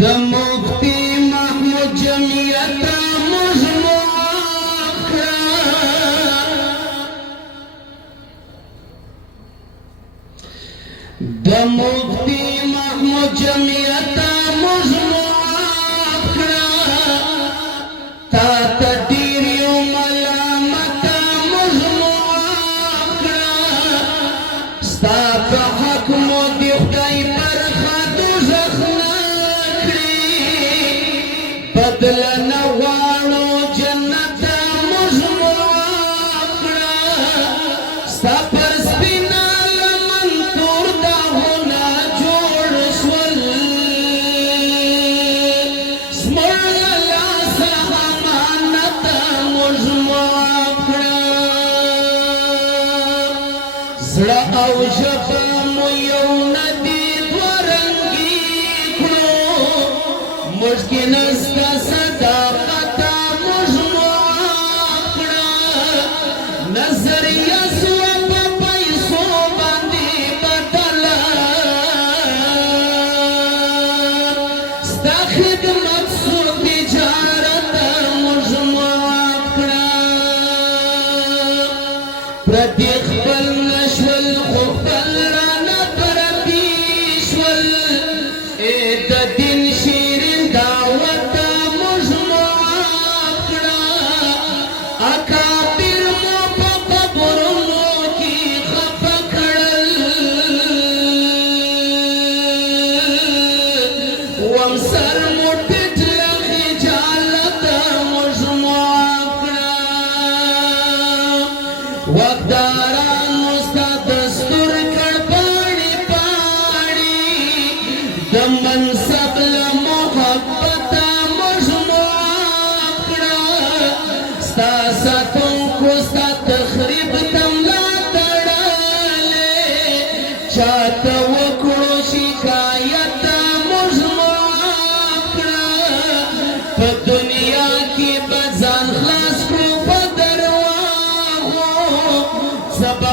د مفتی محمود جمعیت مجموعه د مفتی محمود جمعیت مجموعه تا تدیر یو ملامت مجموعه ستا په حق مو دی خدای برخه دوزخ نه کړي بدل نه غواړو جنت مجموعه ستا پر سپینه لمن تور داغونه جوړ شول زموږ له لاسه امانت مجموعه زړه او ژبه مو یو نه دي دوه رنګي کړو موږ کې نسته صداقت مجموعه کړه نظریه سوه په پیسو باندې بدله ستا خدمت سو تجارت مجموعه کړه پردي خپل نشول خو خپل رانه پردي شول د دین شیرین دعوت مجموعه کړه اکابر مو په قبرونو کې خفه کړل ومسر مو ټیټ له خجالت مجموعه کړه واقدارانو ستا دستور کړ پاړي پاړي د منصب له محبت مجموعه کړه ستا ساتونکو ستا تخریب ته ملا تړلې چاته وکړو شکایت مجموعه کړه په دنیا کې به ځان خلاص کړو په درواغو سبا